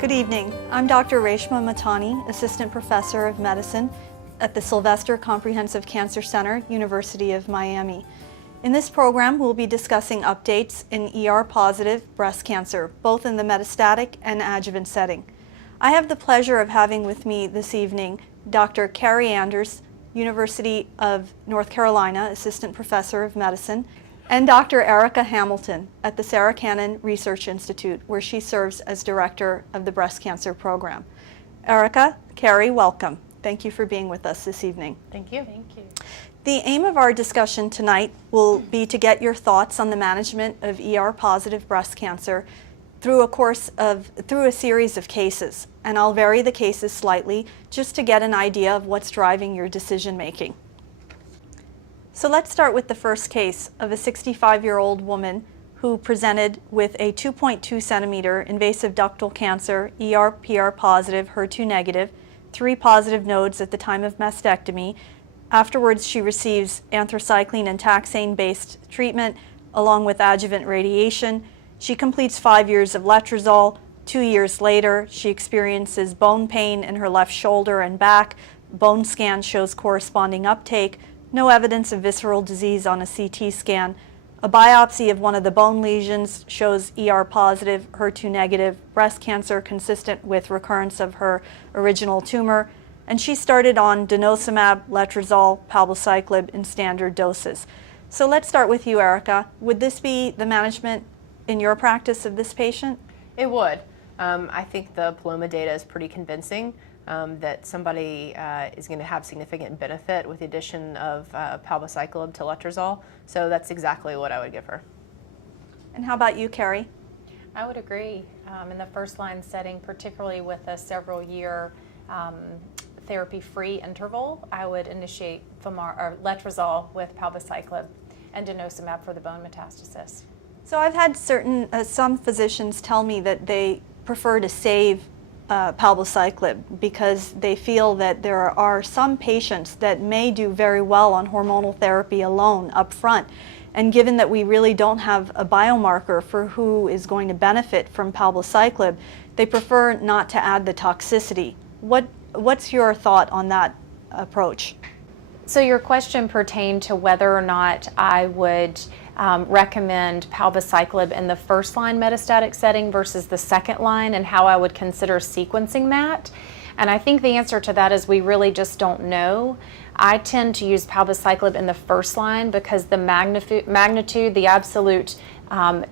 Good evening. I'm Dr. Reshma Mahtani, Assistant Professor of Medicine at the Sylvester Comprehensive Cancer Center, University of Miami. In this program, we'll be discussing updates in ER-positive breast cancer, both in the metastatic and adjuvant setting. I have the pleasure of having with me this evening Dr. Carey, University of North Carolina, Assistant Professor of Medicine, and Dr. Erika Hamilton at the Sarah Cannon Research Institute, where she serves as Director of the Breast Cancer Program. Erika, Carey, welcome. Thank you for being with us this evening. Thank you. Thank you. The aim of our discussion tonight will be to get your thoughts on the management of ER-positive breast cancer through a series of cases, and I'll vary the cases slightly just to get an idea of what's driving your decision making. So let's start with the first case of a 65-year-old woman who presented with a 2.2 centimeter invasive ductal cancer, ER/PR positive, HER2 negative, 3 positive nodes at the time of mastectomy. Afterwards, she receives anthracycline and taxane-based treatment along with adjuvant radiation. She completes 5 years of letrozole. 2 years later, she experiences bone pain in her left shoulder and back. Bone scan shows corresponding uptake. No evidence of visceral disease on a CT scan. A biopsy of one of the bone lesions shows ER-positive, HER2 negative breast cancer consistent with recurrence of her original tumor. And she started on denosumab, letrozole, palbociclib in standard doses. So let's start with you, Erika. Would this be the management in your practice of this patient? It would. I think the Paloma data is pretty convincing that somebody is going to have significant benefit with the addition of palbociclib to letrozole. So that's exactly what I would give her. And how about you, Carey? I would agree. In the first-line setting, particularly with a several-year therapy-free interval, I would initiate letrozole with palbociclib and denosumab for the bone metastasis. So I've had some physicians tell me that they prefer to save palbociclib because they feel that there are some patients that may do very well on hormonal therapy alone up front. And given that we really don't have a biomarker for who is going to benefit from palbociclib, they prefer not to add the toxicity. What's your thought on that approach? So your question pertained to whether or not I would recommend palbociclib in the first-line metastatic setting versus the second-line, and how I would consider sequencing that. And I think the answer to that is we really just don't know. I tend to use palbociclib in the first line because the magnitude, the absolute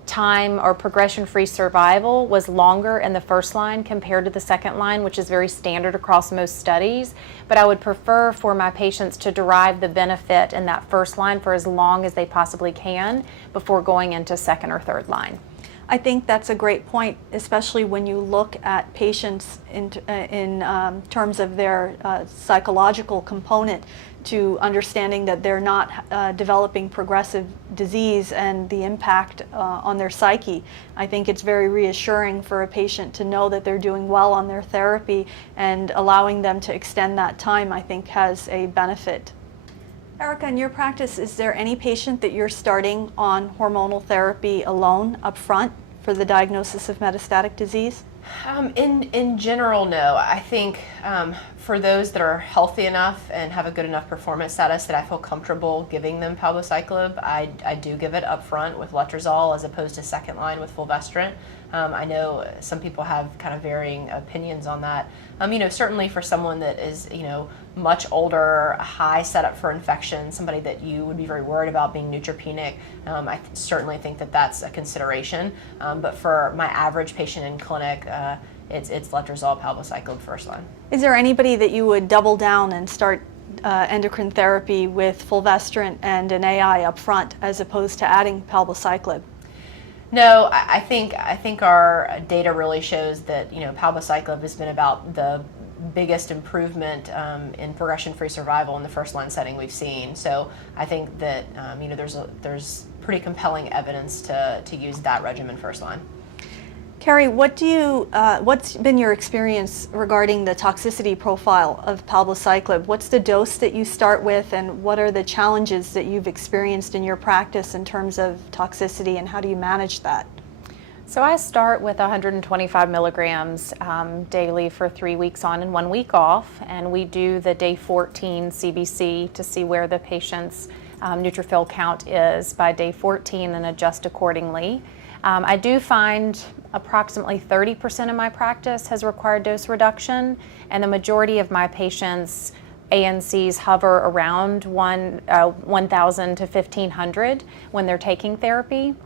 time or progression-free survival was longer in the first line compared to the second line, which is very standard across most studies. But I would prefer for my patients to derive the benefit in that first line for as long as they possibly can before going into second or third line. I think that's a great point, especially when you look at patients in terms of their psychological component to understanding that they're not developing progressive disease and the impact on their psyche. I think it's very reassuring for a patient to know that they're doing well on their therapy, and allowing them to extend that time, I think, has a benefit. Erika, in your practice, is there any patient that you're starting on hormonal therapy alone up front for the diagnosis of metastatic disease? In general, no. I think for those that are healthy enough and have a good enough performance status that I feel comfortable giving them palbociclib, I do give it up front with letrozole as opposed to second line with fulvestrant. I know some people have kind of varying opinions on that. Certainly for someone that is, much older, high setup for infection, somebody that you would be very worried about being neutropenic, I certainly think that that's a consideration. But for my average patient in clinic, it's letrozole, palbociclib first line. Is there anybody that you would double down and start endocrine therapy with fulvestrant and an AI up front as opposed to adding palbociclib? No, I think our data really shows that palbociclib has been about the biggest improvement in progression-free survival in the first-line setting we've seen. So I think that there's pretty compelling evidence to use that regimen first line. Carey, what's been your experience regarding the toxicity profile of palbociclib? What's the dose that you start with, and what are the challenges that you've experienced in your practice in terms of toxicity, and how do you manage that? So I start with 125 milligrams daily for 3 weeks on and 1 week off, and we do the day 14 CBC to see where the patient's neutrophil count is by day 14 and adjust accordingly. I do find approximately 30% of my practice has required dose reduction, and the majority of my patients' ANCs hover around 1,000 to 1,500 when they're taking therapy.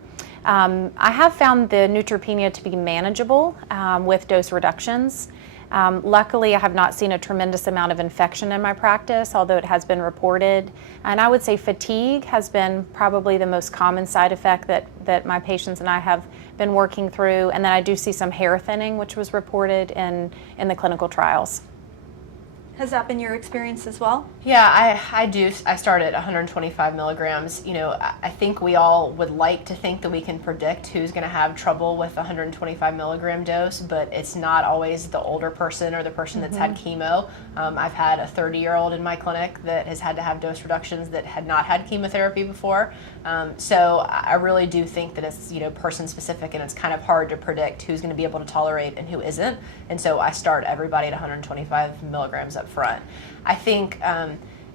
I have found the neutropenia to be manageable with dose reductions. Luckily, I have not seen a tremendous amount of infection in my practice, although it has been reported. And I would say fatigue has been probably the most common side effect that my patients and I have been working through. And then I do see some hair thinning, which was reported in the clinical trials. Has that been your experience as well? Yeah, I do. I start at 125 milligrams. You know, I think we all would like to think that we can predict who's going to have trouble with the 125 milligram dose, but it's not always the older person or the person that's had chemo. I've had a 30-year-old in my clinic that has had to have dose reductions that had not had chemotherapy before. So I really do think that it's, you know, person specific, and it's kind of hard to predict who's going to be able to tolerate and who isn't. And so I start everybody at 125 milligrams up front. I think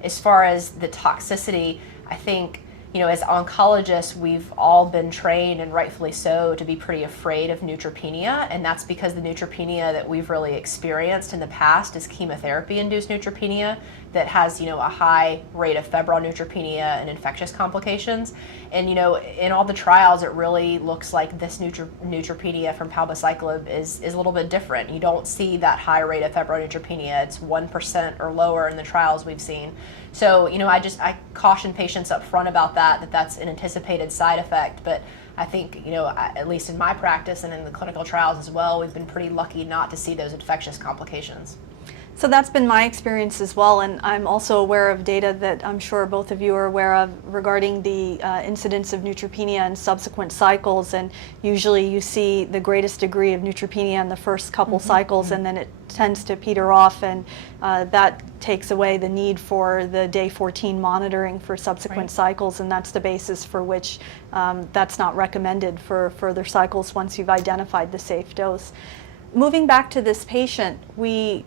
as far as the toxicity, I think, you know, as oncologists, we've all been trained, and rightfully so, to be pretty afraid of neutropenia, and that's because the neutropenia that we've really experienced in the past is chemotherapy-induced neutropenia that has, you know, a high rate of febrile neutropenia and infectious complications. And, you know, in all the trials, it really looks like this neutropenia from palbociclib is a little bit different. You don't see that high rate of febrile neutropenia. It's 1% or lower in the trials we've seen. So, you know, I caution patients up front about that's an anticipated side effect. But I think, you know, at least in my practice and in the clinical trials as well, we've been pretty lucky not to see those infectious complications. So that's been my experience as well, and I'm also aware of data that I'm sure both of you are aware of regarding the incidence of neutropenia in subsequent cycles, and usually you see the greatest degree of neutropenia in the first couple cycles, and then it tends to peter off, and that takes away the need for the day 14 monitoring for subsequent cycles, and that's the basis for which that's not recommended for further cycles once you've identified the safe dose. Moving back to this patient, we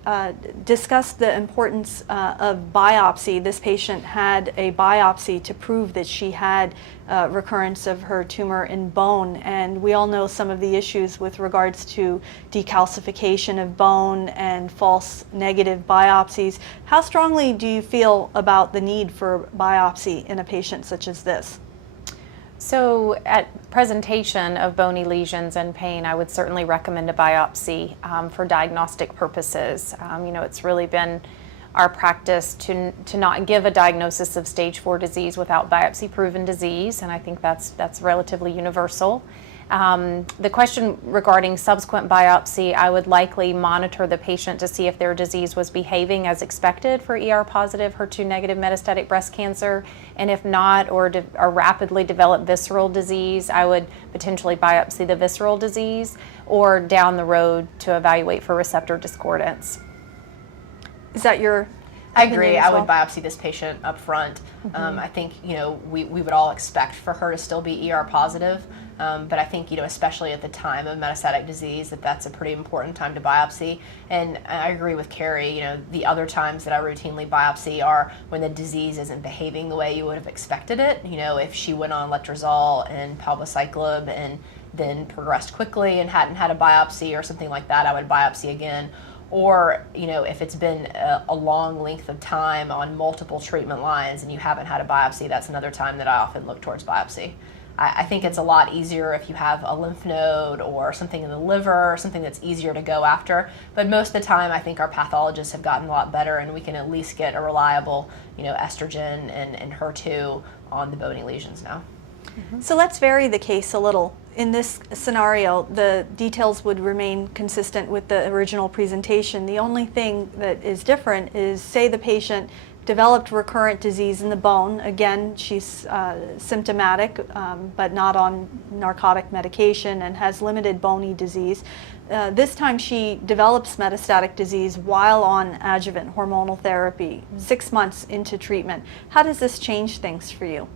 discussed the importance of biopsy. This patient had a biopsy to prove that she had recurrence of her tumor in bone, and we all know some of the issues with regards to decalcification of bone and false negative biopsies. How strongly do you feel about the need for biopsy in a patient such as this? So at presentation of bony lesions and pain, I would certainly recommend a biopsy for diagnostic purposes. You know, it's really been our practice to not give a diagnosis of stage 4 disease without biopsy-proven disease, and I think that's relatively universal. The question regarding subsequent biopsy, I would likely monitor the patient to see if their disease was behaving as expected for ER-positive, HER2-negative metastatic breast cancer, and if not, or rapidly develop visceral disease, I would potentially biopsy the visceral disease, or down the road to evaluate for receptor discordance. Is that your I agree. as I well? would biopsy this patient up front. I think, you know, we would all expect for her to still be ER positive, but I think, you know, especially at the time of metastatic disease, that's a pretty important time to biopsy. And I agree with Carey. You know, the other times that I routinely biopsy are when the disease isn't behaving the way you would have expected it. You know, if she went on letrozole and palbociclib and then progressed quickly and hadn't had a biopsy or something like that, I would biopsy again. Or, you know, if it's been a long length of time on multiple treatment lines and you haven't had a biopsy, that's another time that I often look towards biopsy. I think it's a lot easier if you have a lymph node or something in the liver, something that's easier to go after. But most of the time, I think our pathologists have gotten a lot better, and we can at least get a reliable, you know, estrogen and HER2 on the bony lesions now. So let's vary the case a little. In this scenario, the details would remain consistent with the original presentation. The only thing that is different is, say the patient developed recurrent disease in the bone. Again, she's symptomatic, but not on narcotic medication and has limited bony disease. This time she develops metastatic disease while on adjuvant hormonal therapy, 6 months into treatment. How does this change things for you?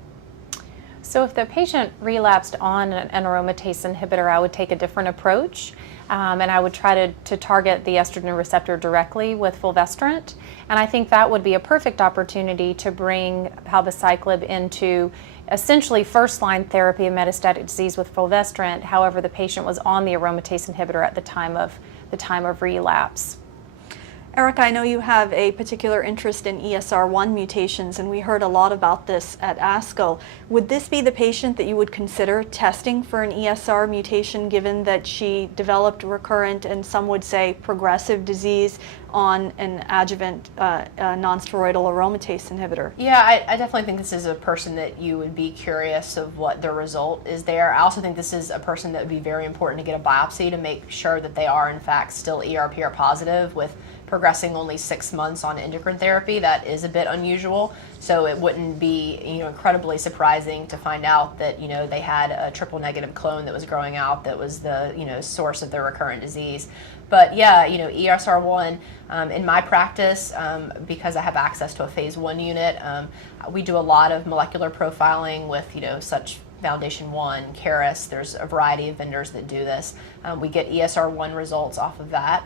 So if the patient relapsed on an aromatase inhibitor, I would take a different approach. And I would try to target the estrogen receptor directly with fulvestrant. And I think that would be a perfect opportunity to bring palbociclib into essentially first-line therapy of metastatic disease with fulvestrant. However, the patient was on the aromatase inhibitor at the time of relapse. Erika, I know you have a particular interest in ESR1 mutations, and we heard a lot about this at ASCO. Would this be the patient that you would consider testing for an ESR mutation, given that she developed recurrent and some would say progressive disease on an adjuvant nonsteroidal aromatase inhibitor? Yeah, I definitely think this is a person that you would be curious of what the result is there. I also think this is a person that would be very important to get a biopsy to make sure that they are in fact still ERPR positive with progressing only 6 months on endocrine therapy. That is a bit unusual. So it wouldn't be, incredibly surprising to find out that, they had a triple negative clone that was growing out that was the, source of their recurrent disease. But yeah, ESR1, in my practice, because I have access to a phase 1 unit, we do a lot of molecular profiling with, such Foundation One, Carey. There's a variety of vendors that do this. We get ESR1 results off of that.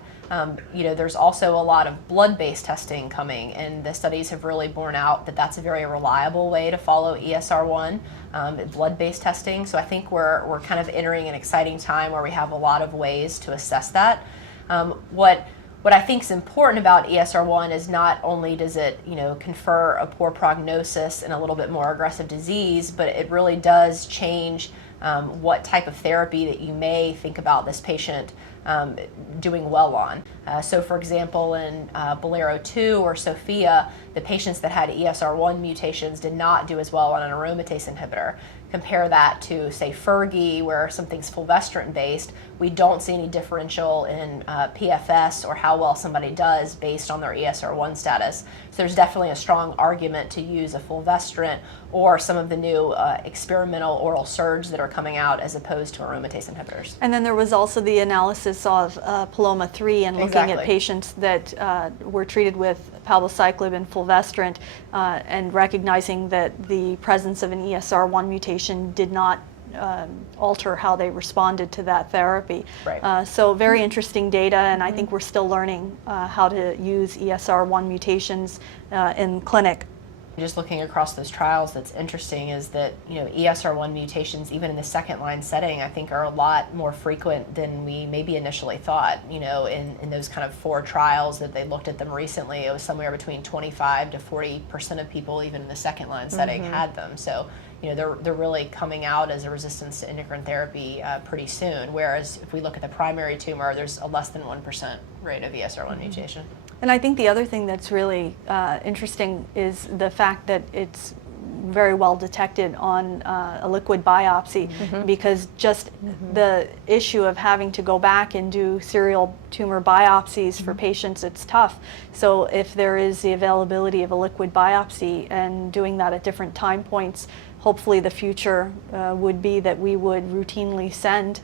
There's also a lot of blood-based testing coming, and the studies have really borne out that that's a very reliable way to follow ESR1, blood-based testing. So I think we're kind of entering an exciting time where we have a lot of ways to assess that. What I think is important about ESR1 is not only does it, confer a poor prognosis and a little bit more aggressive disease, but it really does change what type of therapy that you may think about this patient doing well on. So for example, in Bolero 2 or Sophia, the patients that had ESR1 mutations did not do as well on an aromatase inhibitor. Compare that to, say, Fergie, where something's fulvestrant-based, we don't see any differential in PFS or how well somebody does based on their ESR1 status. So there's definitely a strong argument to use a fulvestrant or some of the new experimental oral SERDs that are coming out as opposed to aromatase inhibitors. And then there was also the analysis of Paloma 3 and looking Exactly. at patients that were treated with palbociclib and fulvestrant and recognizing that the presence of an ESR1 mutation did not alter how they responded to that therapy. Right. So very interesting data, and I think we're still learning how to use ESR1 mutations in clinic. Just looking across those trials, that's interesting is that ESR1 mutations, even in the second line setting, I think are a lot more frequent than we maybe initially thought. In those kind of 4 trials that they looked at them recently, it was somewhere between 25 to 40% of people, even in the second line setting, had them. So they're really coming out as a resistance to endocrine therapy pretty soon. Whereas if we look at the primary tumor, there's a less than 1% rate of ESR1 mutation. And I think the other thing that's really interesting is the fact that it's very well detected on a liquid biopsy, because just the issue of having to go back and do serial tumor biopsies for patients, it's tough. So if there is the availability of a liquid biopsy and doing that at different time points, hopefully the future would be that we would routinely send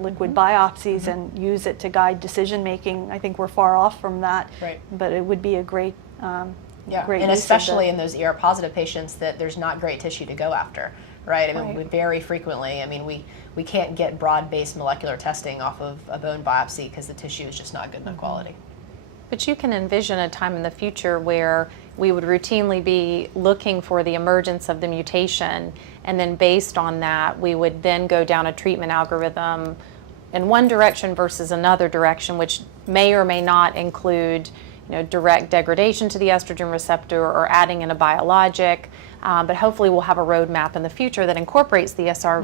liquid biopsies and use it to guide decision making. I think we're far off from that, Right. but it would be a great great and use of especially the- in those ER-positive patients that there's not great tissue to go after, right? I mean, Right. we very frequently, we can't get broad-based molecular testing off of a bone biopsy because the tissue is just not good enough quality. But you can envision a time in the future where we would routinely be looking for the emergence of the mutation, and then based on that, we would then go down a treatment algorithm in one direction versus another direction, which may or may not include direct degradation to the estrogen receptor or adding in a biologic. But hopefully we'll have a roadmap in the future that incorporates the ESR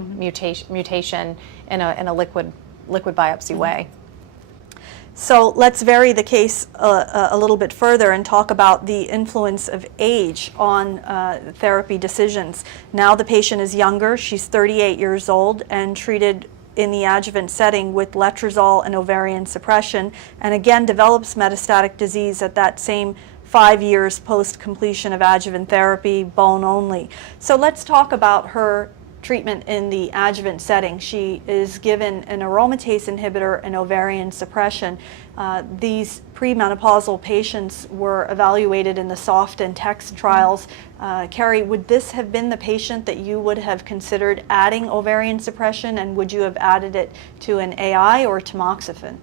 mutation in a liquid biopsy way. So let's vary the case a little bit further and talk about the influence of age on therapy decisions. Now the patient is younger, she's 38 years old and treated in the adjuvant setting with letrozole and ovarian suppression, and again develops metastatic disease at that same 5 years post completion of adjuvant therapy, bone only. So let's talk about her treatment in the adjuvant setting. She is given an aromatase inhibitor and ovarian suppression. These premenopausal patients were evaluated in the SOFT and TEXT trials. Carey, would this have been the patient that you would have considered adding ovarian suppression, and would you have added it to an AI or tamoxifen?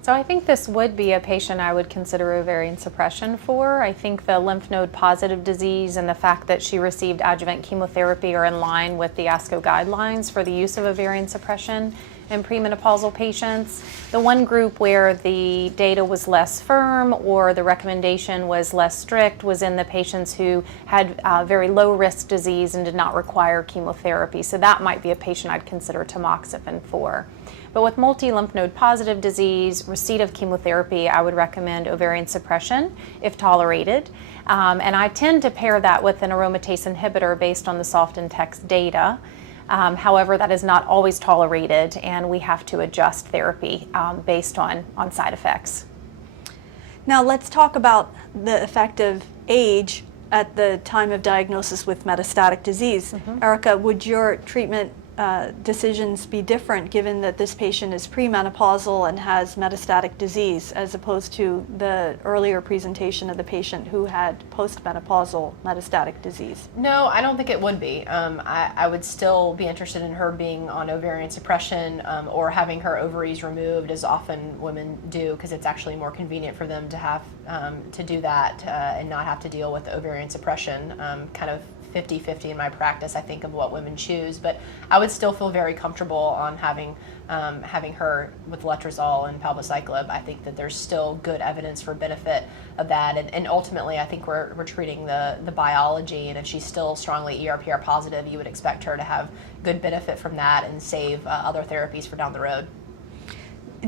So I think this would be a patient I would consider ovarian suppression for. I think the lymph node positive disease and the fact that she received adjuvant chemotherapy are in line with the ASCO guidelines for the use of ovarian suppression in premenopausal patients. The one group where the data was less firm or the recommendation was less strict was in the patients who had very low risk disease and did not require chemotherapy. So that might be a patient I'd consider tamoxifen for. But with multi-lymph node positive disease, receipt of chemotherapy, I would recommend ovarian suppression if tolerated. And I tend to pair that with an aromatase inhibitor based on the SOFT and TEXT data. However, that is not always tolerated, and we have to adjust therapy based on side effects. Now let's talk about the effect of age at the time of diagnosis with metastatic disease. Erika, would your treatment decisions be different given that this patient is premenopausal and has metastatic disease, as opposed to the earlier presentation of the patient who had postmenopausal metastatic disease? No, I don't think it would be. I would still be interested in her being on ovarian suppression or having her ovaries removed, as often women do, because it's actually more convenient for them to have to do that and not have to deal with ovarian suppression. Kind of 50-50 in my practice, I think, of what women choose, but I would still feel very comfortable on having her with letrozole and palbociclib. I think that there's still good evidence for benefit of that, and ultimately I think we're treating the biology, and if she's still strongly ERPR positive, you would expect her to have good benefit from that and save other therapies for down the road.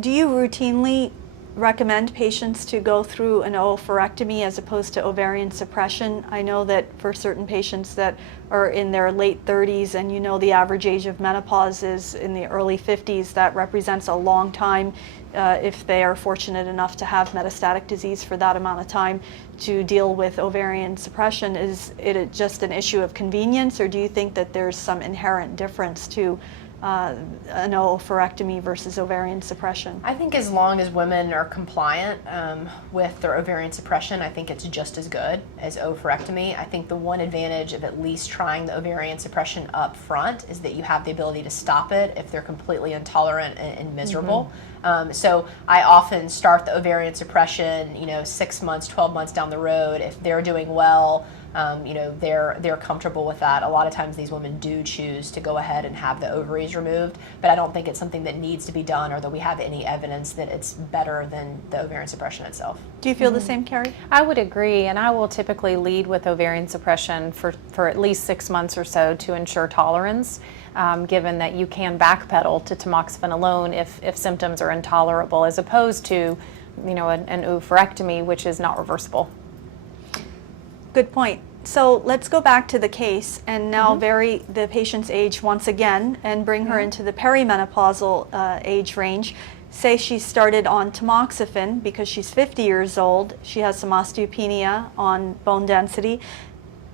Do you routinely recommend patients to go through an oophorectomy as opposed to ovarian suppression? I know that for certain patients that are in their late 30s, and you know the average age of menopause is in the early 50s, that represents a long time if they are fortunate enough to have metastatic disease for that amount of time to deal with ovarian suppression. Is it just an issue of convenience, or do you think that there's some inherent difference to an oophorectomy versus ovarian suppression? I think as long as women are compliant with their ovarian suppression, I think it's just as good as oophorectomy. I think the one advantage of at least trying the ovarian suppression up front is that you have the ability to stop it if they're completely intolerant and miserable. So I often start the ovarian suppression, 6 months, 12 months down the road. If they're doing well, they're comfortable with that. A lot of times these women do choose to go ahead and have the ovaries removed, but I don't think it's something that needs to be done or that we have any evidence that it's better than the ovarian suppression itself. Do you feel the same, Carey? I would agree, and I will typically lead with ovarian suppression for at least 6 months or so to ensure tolerance, given that you can backpedal to tamoxifen alone if symptoms are intolerable, as opposed to an oophorectomy, which is not reversible. Good point. So let's go back to the case and now vary the patient's age once again and bring her into the perimenopausal age range. Say she started on tamoxifen because she's 50 years old, she has some osteopenia on bone density,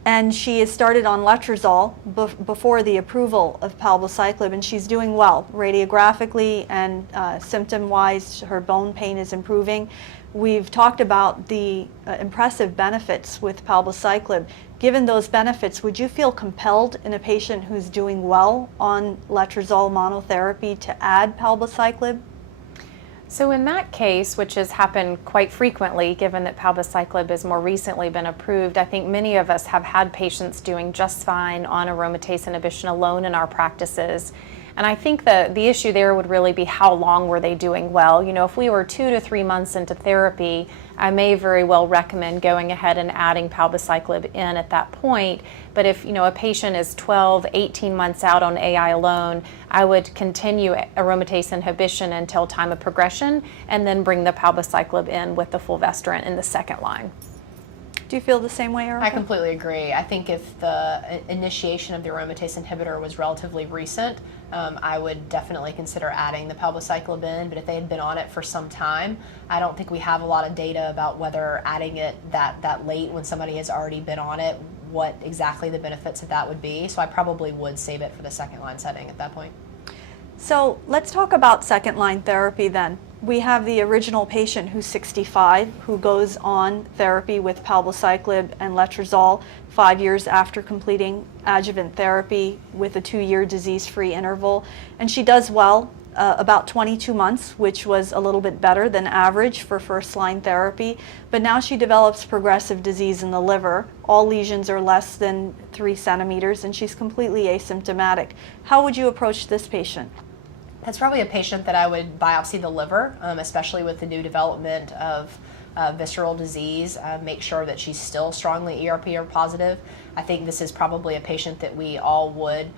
and she is started on letrozole before the approval of palbociclib, and she's doing well radiographically and symptom-wise. Her bone pain is improving. We've talked about the impressive benefits with palbociclib. Given those benefits, would you feel compelled in a patient who's doing well on letrozole monotherapy to add palbociclib? So in that case, which has happened quite frequently, given that palbociclib has more recently been approved, I think many of us have had patients doing just fine on aromatase inhibition alone in our practices. And I think the issue there would really be how long were they doing well. If we were 2 to 3 months into therapy, I may very well recommend going ahead and adding palbociclib in at that point. But if a patient is 12, 18 months out on AI alone, I would continue aromatase inhibition until time of progression and then bring the palbociclib in with the fulvestrant in the second line. Do you feel the same way, Erika? I completely agree. I think if the initiation of the aromatase inhibitor was relatively recent, I would definitely consider adding the palbociclib in, but if they had been on it for some time, I don't think we have a lot of data about whether adding it that late when somebody has already been on it what exactly the benefits of that would be. So I probably would save it for the second line setting at that point. So let's talk about second line therapy then. We have the original patient who's 65 who goes on therapy with palbociclib and letrozole 5 years after completing adjuvant therapy with a 2-year disease-free interval. And she does well, about 22 months, which was a little bit better than average for first-line therapy. But now she develops progressive disease in the liver. All lesions are less than 3 centimeters, and she's completely asymptomatic. How would you approach this patient? That's probably a patient that I would biopsy the liver, especially with the new development of visceral disease. Make sure that she's still strongly ERP positive. I think this is probably a patient that we all would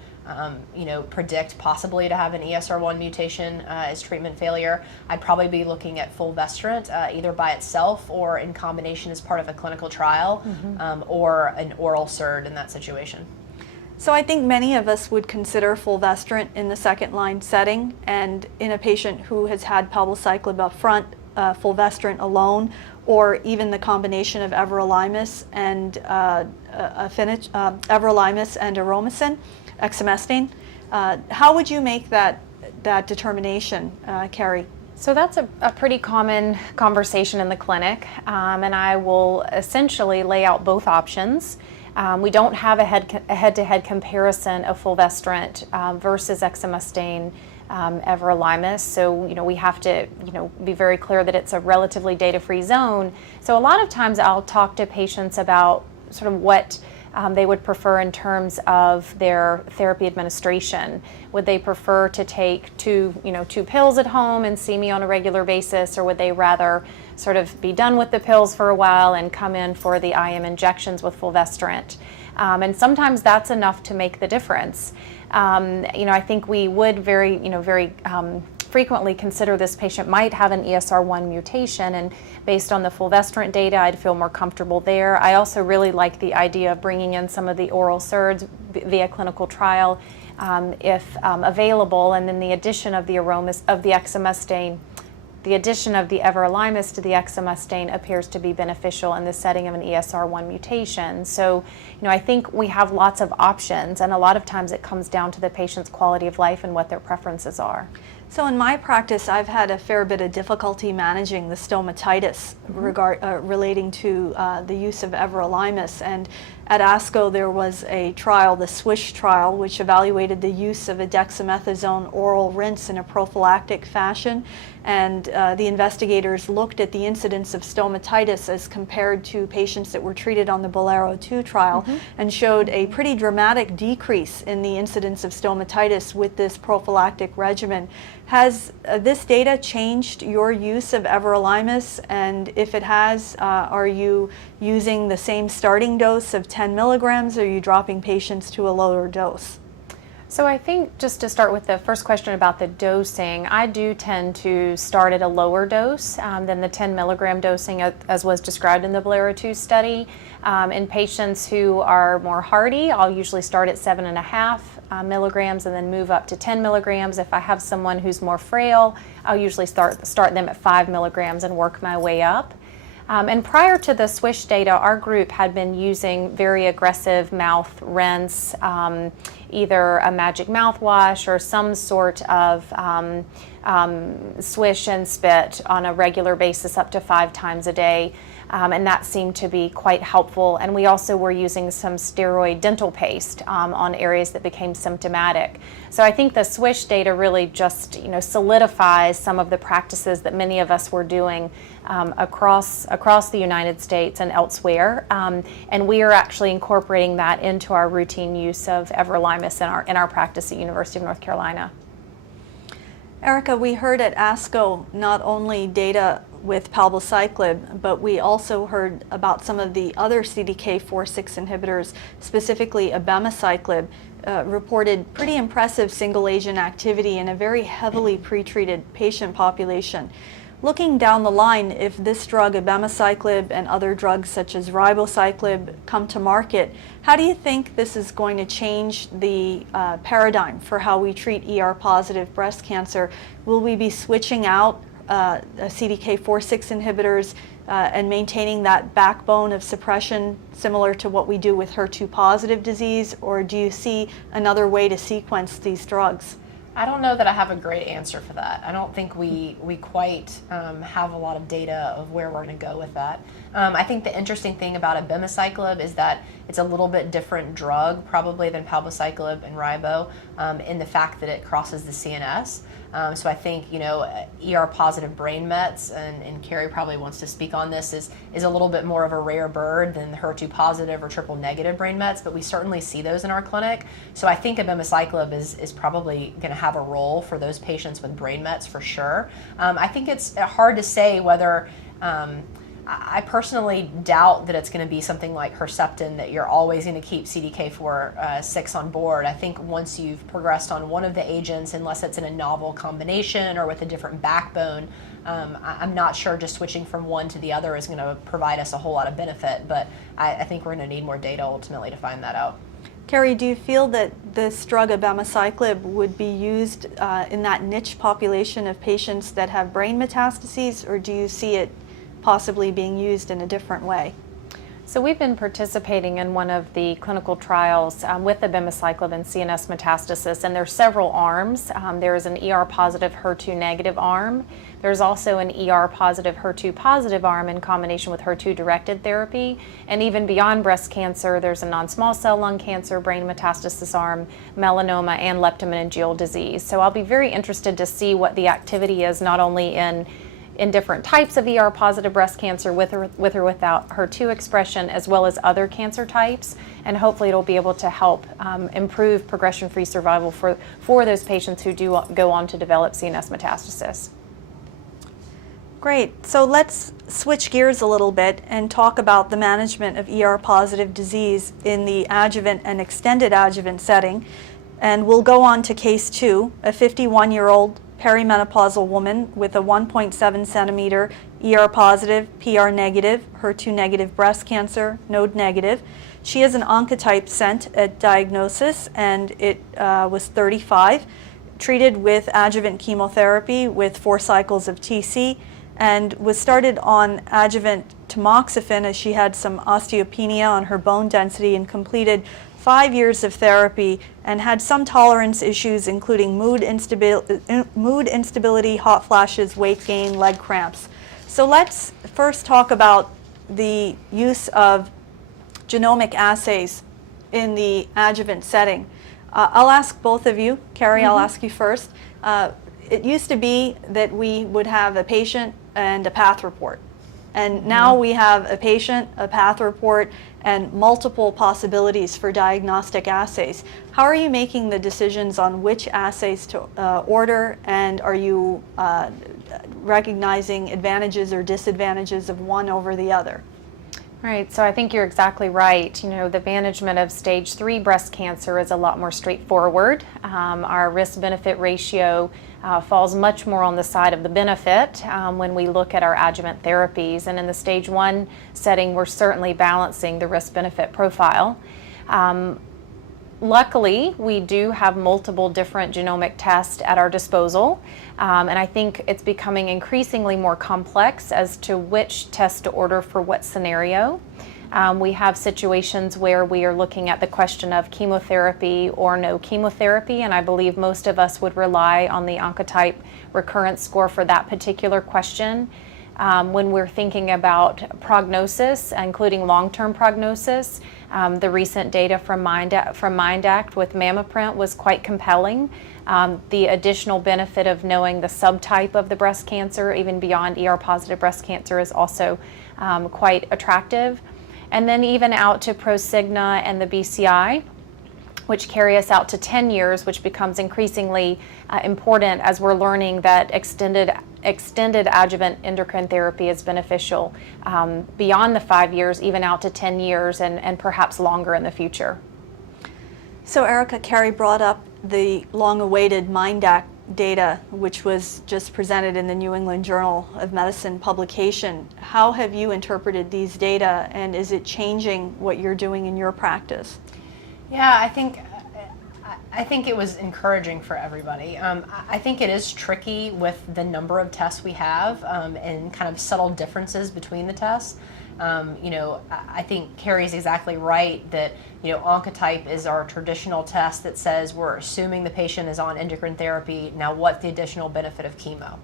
predict possibly to have an ESR1 mutation as treatment failure. I'd probably be looking at fulvestrant either by itself or in combination as part of a clinical trial, or an oral SERD in that situation. So I think many of us would consider fulvestrant in the second line setting, and in a patient who has had palbociclib up front, fulvestrant alone, or even the combination of everolimus and aromasin, exemestane. How would you make that determination, Carey? So that's a pretty common conversation in the clinic, and I will essentially lay out both options. We don't have a head-to-head comparison of fulvestrant versus exemestane, everolimus, so we have to be very clear that it's a relatively data-free zone. So a lot of times I'll talk to patients about sort of what they would prefer in terms of their therapy administration. Would they prefer to take two pills at home and see me on a regular basis, or would they rather sort of be done with the pills for a while and come in for the IM injections with fulvestrant? And sometimes that's enough to make the difference. I think we would very frequently consider this patient might have an ESR1 mutation, and based on the fulvestrant data, I'd feel more comfortable there. I also really like the idea of bringing in some of the oral SERDs via clinical trial if available, and then the addition of the exemestane. The addition of the everolimus to the exemestane appears to be beneficial in the setting of an ESR1 mutation. So, I think we have lots of options, and a lot of times it comes down to the patient's quality of life and what their preferences are. So in my practice, I've had a fair bit of difficulty managing the stomatitis relating to the use of everolimus. And at ASCO, there was a trial, the SWISH trial, which evaluated the use of a dexamethasone oral rinse in a prophylactic fashion. And the investigators looked at the incidence of stomatitis as compared to patients that were treated on the Bolero-2 trial, and showed a pretty dramatic decrease in the incidence of stomatitis with this prophylactic regimen. Has this data changed your use of everolimus? And if it has, are you using the same starting dose of 10 milligrams, or are you dropping patients to a lower dose? So I think, just to start with the first question about the dosing, I do tend to start at a lower dose than the 10 milligram dosing as was described in the Bolero-2 study. In patients who are more hardy, I'll usually start at 7.5 milligrams and then move up to 10 milligrams. If I have someone who's more frail, I'll usually start them at 5 milligrams and work my way up. And prior to the SWISH data, our group had been using very aggressive mouth rinse, either a magic mouthwash or some sort of swish and spit on a regular basis up to 5 times a day. And that seemed to be quite helpful. And we also were using some steroid dental paste on areas that became symptomatic. So I think the SWISH data really just solidifies some of the practices that many of us were doing across the United States and elsewhere. And we are actually incorporating that into our routine use of everolimus in our practice at University of North Carolina. Erika, we heard at ASCO not only data with palbociclib, but we also heard about some of the other CDK4/6 inhibitors, specifically abemaciclib, reported pretty impressive single-agent activity in a very heavily pretreated patient population. Looking down the line, if this drug, abemaciclib, and other drugs such as ribociclib come to market, how do you think this is going to change the paradigm for how we treat ER-positive breast cancer? Will we be switching out CDK4/6 inhibitors and maintaining that backbone of suppression similar to what we do with HER2-positive disease, or do you see another way to sequence these drugs? I don't know that I have a great answer for that. I don't think we quite have a lot of data of where we're going to go with that. I think the interesting thing about abemaciclib is that it's a little bit different drug probably than palbociclib and ribo in the fact that it crosses the CNS. So I think, you know, ER-positive brain mets, and Carey probably wants to speak on this, is a little bit more of a rare bird than the HER2-positive or triple-negative brain mets, but we certainly see those in our clinic. So I think abemaciclib is probably going to have a role for those patients with brain mets for sure. I think it's hard to say whether I personally doubt that it's going to be something like Herceptin, that you're always going to keep CDK4/6 on board. I think once you've progressed on one of the agents, unless it's in a novel combination or with a different backbone, I'm not sure just switching from one to the other is going to provide us a whole lot of benefit, but I think we're going to need more data ultimately to find that out. Carey, do you feel that this drug abemaciclib would be used in that niche population of patients that have brain metastases, or do you see it possibly being used in a different way? So we've been participating in one of the clinical trials with abemaciclib and CNS metastasis, and there's several arms. There is an ER-positive HER2-negative arm. There's also an ER-positive HER2-positive arm in combination with HER2-directed therapy. And even beyond breast cancer, there's a non-small cell lung cancer, brain metastasis arm, melanoma, and leptomeningeal disease. So I'll be very interested to see what the activity is, not only in different types of ER-positive breast cancer with or without HER2 expression, as well as other cancer types, and hopefully it'll be able to help improve progression-free survival for those patients who do go on to develop CNS metastasis. Great. So let's switch gears a little bit and talk about the management of ER-positive disease in the adjuvant and extended adjuvant setting. And we'll go on to case 2, a 51-year-old perimenopausal woman with a 1.7 centimeter ER-positive, PR-negative, HER2-negative breast cancer, node negative. She has an oncotype sent at diagnosis, and it was 35, treated with adjuvant chemotherapy with 4 cycles of TC, and was started on adjuvant tamoxifen as she had some osteopenia on her bone density, and completed 5 years of therapy and had some tolerance issues, including mood instability, hot flashes, weight gain, leg cramps. So let's first talk about the use of genomic assays in the adjuvant setting. I'll ask both of you. Carey, I'll ask you first. It used to be that we would have a patient and a path report. And now we have a patient, a path report, and multiple possibilities for diagnostic assays. How are you making the decisions on which assays to order, and are you recognizing advantages or disadvantages of one over the other? Right, so I think you're exactly right. You know, the management of stage 3 breast cancer is a lot more straightforward. Our risk-benefit ratio falls much more on the side of the benefit when we look at our adjuvant therapies. And in the stage 1 setting, we're certainly balancing the risk-benefit profile. Luckily, we do have multiple different genomic tests at our disposal, and I think it's becoming increasingly more complex as to which test to order for what scenario. We have situations where we are looking at the question of chemotherapy or no chemotherapy, and I believe most of us would rely on the oncotype recurrence score for that particular question. When we're thinking about prognosis, including long-term prognosis, the recent data from MINDACT with MammaPrint was quite compelling. The additional benefit of knowing the subtype of the breast cancer, even beyond ER-positive breast cancer, is also quite attractive. And then even out to Prosigna and the BCI, which carry us out to 10 years, which becomes increasingly important as we're learning that extended adjuvant endocrine therapy is beneficial beyond the 5 years, even out to 10 years, and perhaps longer in the future. So Erika, Carey brought up the long-awaited MINDACT data, which was just presented in the New England Journal of Medicine publication. How have you interpreted these data, and is it changing what you're doing in your practice? Yeah, I I think it was encouraging for everybody. I think it is tricky with the number of tests we have and kind of subtle differences between the tests. I think Carey's exactly right that, Oncotype is our traditional test that says we're assuming the patient is on endocrine therapy. Now, what's the additional benefit of chemo?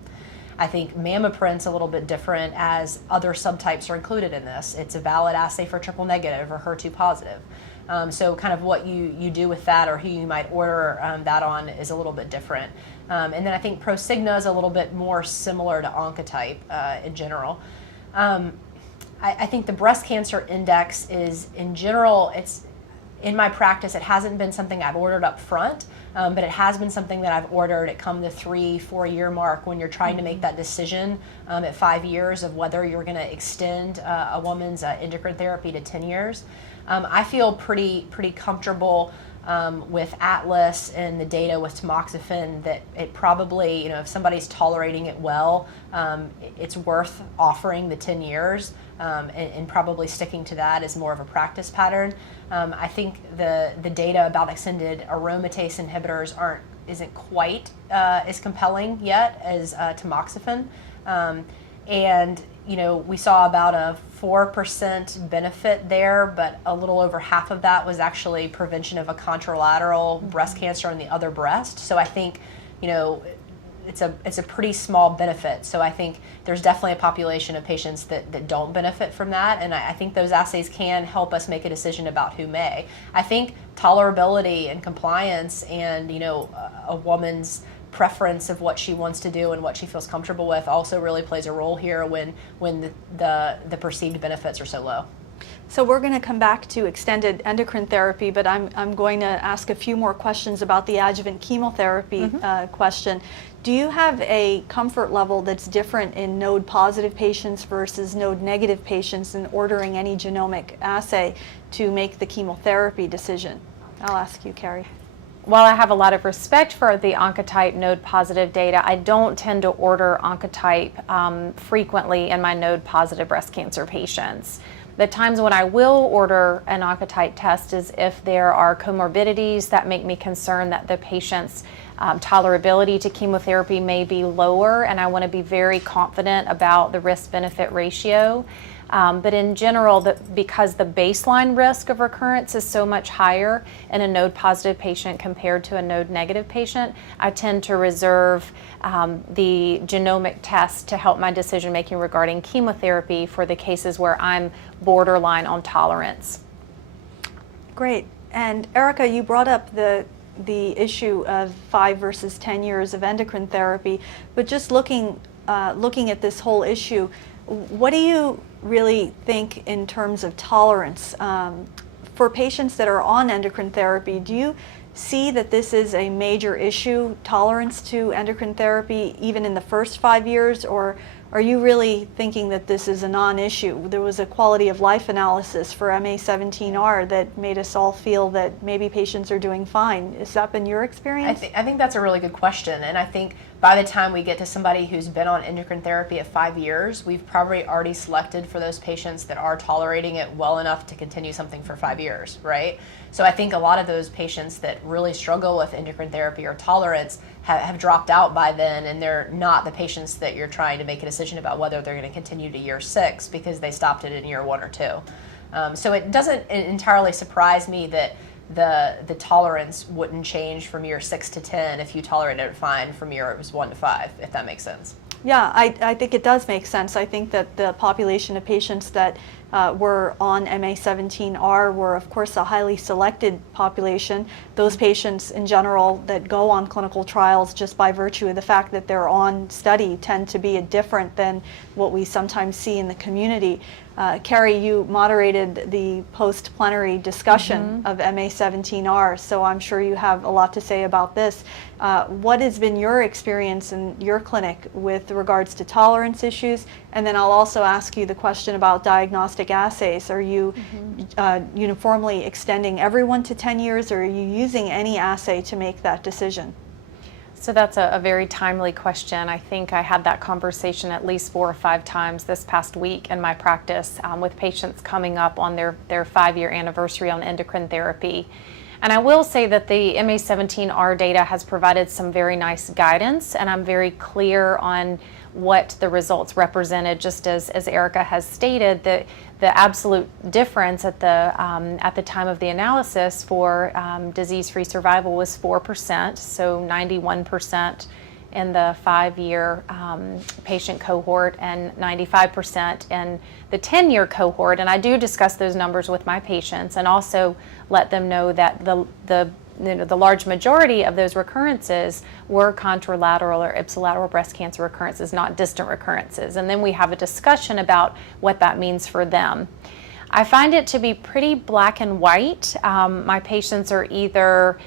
I think MammaPrint's a little bit different as other subtypes are included in this. It's a valid assay for triple negative or HER2 positive. So kind of what you do with that or who you might order that on is a little bit different. And then I think Prosigna is a little bit more similar to Oncotype in general. I think the breast cancer index is, in general, in my practice, it hasn't been something I've ordered up front, but it has been something that I've ordered at come the 3-4 year mark when you're trying to make that decision at 5 years of whether you're going to extend a woman's endocrine therapy to 10 years. I feel pretty comfortable with Atlas and the data with tamoxifen that it probably, if somebody's tolerating it well, it's worth offering the 10 years and probably sticking to that as more of a practice pattern. I think the data about extended aromatase inhibitors isn't quite as compelling yet as tamoxifen. And we saw about a 4% benefit there, but a little over half of that was actually prevention of a contralateral breast cancer in the other breast. So I think, it's a pretty small benefit. So I think there's definitely a population of patients that don't benefit from that, and I think those assays can help us make a decision about who may. I think tolerability and compliance and, a woman's preference of what she wants to do and what she feels comfortable with also really plays a role here when the perceived benefits are so low. So we're going to come back to extended endocrine therapy, but I'm going to ask a few more questions about the adjuvant chemotherapy question. Do you have a comfort level that's different in node positive patients versus node negative patients in ordering any genomic assay to make the chemotherapy decision? I'll ask you, Carey. While I have a lot of respect for the Oncotype node positive data, I don't tend to order Oncotype frequently in my node positive breast cancer patients. The times when I will order an Oncotype test is if there are comorbidities that make me concerned that the patient's tolerability to chemotherapy may be lower, and I want to be very confident about the risk-benefit ratio. But in general, because the baseline risk of recurrence is so much higher in a node-positive patient compared to a node-negative patient, I tend to reserve the genomic test to help my decision-making regarding chemotherapy for the cases where I'm borderline on tolerance. Great. And Erika, you brought up the issue of 5 versus 10 years of endocrine therapy, but just looking at this whole issue, what do you really think in terms of tolerance? For patients that are on endocrine therapy, do you see that this is a major issue, tolerance to endocrine therapy, even in the first 5 years, or are you really thinking that this is a non-issue? There was a quality of life analysis for MA17R that made us all feel that maybe patients are doing fine. Has that been your experience? I think that's a really good question, and I think by the time we get to somebody who's been on endocrine therapy at 5 years, we've probably already selected for those patients that are tolerating it well enough to continue something for 5 years, right? So I think a lot of those patients that really struggle with endocrine therapy or tolerance have dropped out by then, and they're not the patients that you're trying to make a decision about whether they're going to continue to year 6 because they stopped it in year 1 or 2. So it doesn't entirely surprise me that the tolerance wouldn't change from year 6 to 10 if you tolerated it fine from year 1 to 5, if that makes sense. Yeah, I think it does make sense. I think that the population of patients that were on MA17R were, of course, a highly selected population. Those patients in general that go on clinical trials just by virtue of the fact that they're on study tend to be different than what we sometimes see in the community. Carey, you moderated the post-plenary discussion of MA17R, so I'm sure you have a lot to say about this. What has been your experience in your clinic with regards to tolerance issues? And then I'll also ask you the question about diagnostic assays. Are you uniformly extending everyone to 10 years, or are you using any assay to make that decision? So that's a very timely question. I think I had that conversation at least 4 or 5 times this past week in my practice with patients coming up on their 5-year anniversary on endocrine therapy. And I will say that the MA17R data has provided some very nice guidance, and I'm very clear on what the results represented, just as Erika has stated, that the absolute difference at the time of the analysis for disease-free survival was 4%, so 91% in the 5-year patient cohort and 95% in the 10-year cohort. And I do discuss those numbers with my patients and also let them know that the large majority of those recurrences were contralateral or ipsilateral breast cancer recurrences, not distant recurrences. And then we have a discussion about what that means for them. I find it to be pretty black and white. My patients are either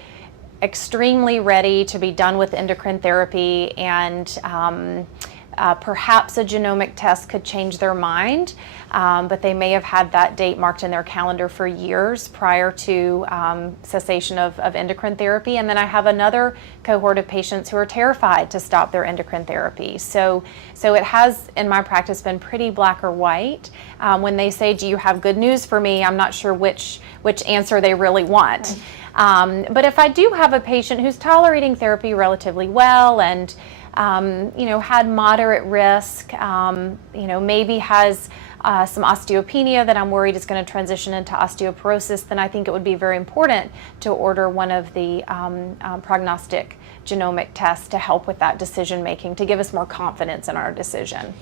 extremely ready to be done with endocrine therapy, and perhaps a genomic test could change their mind, but they may have had that date marked in their calendar for years prior to cessation of endocrine therapy. And then I have another cohort of patients who are terrified to stop their endocrine therapy. So it has, in my practice, been pretty black or white. When they say, "Do you have good news for me?" I'm not sure which answer they really want. Right. But if I do have a patient who's tolerating therapy relatively well and had moderate risk, maybe has some osteopenia that I'm worried is going to transition into osteoporosis, then I think it would be very important to order one of the prognostic genomic tests to help with that decision making, to give us more confidence in our decision.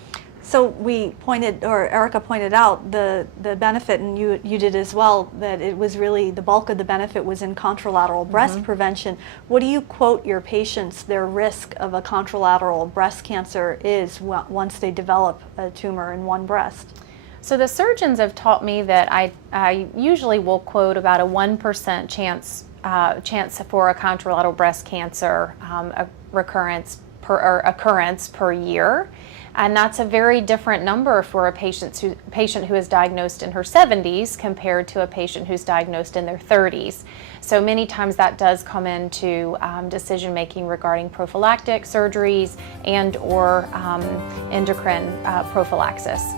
So Erika pointed out the benefit, and you did as well, that it was really, the bulk of the benefit was in contralateral breast prevention. What do you quote your patients their risk of a contralateral breast cancer is once they develop a tumor in one breast? So the surgeons have taught me that I usually will quote about a 1% chance for a contralateral breast cancer occurrence per year. And that's a very different number for a patient who is diagnosed in her 70s compared to a patient who's diagnosed in their 30s. So many times that does come into decision making regarding prophylactic surgeries and or endocrine prophylaxis.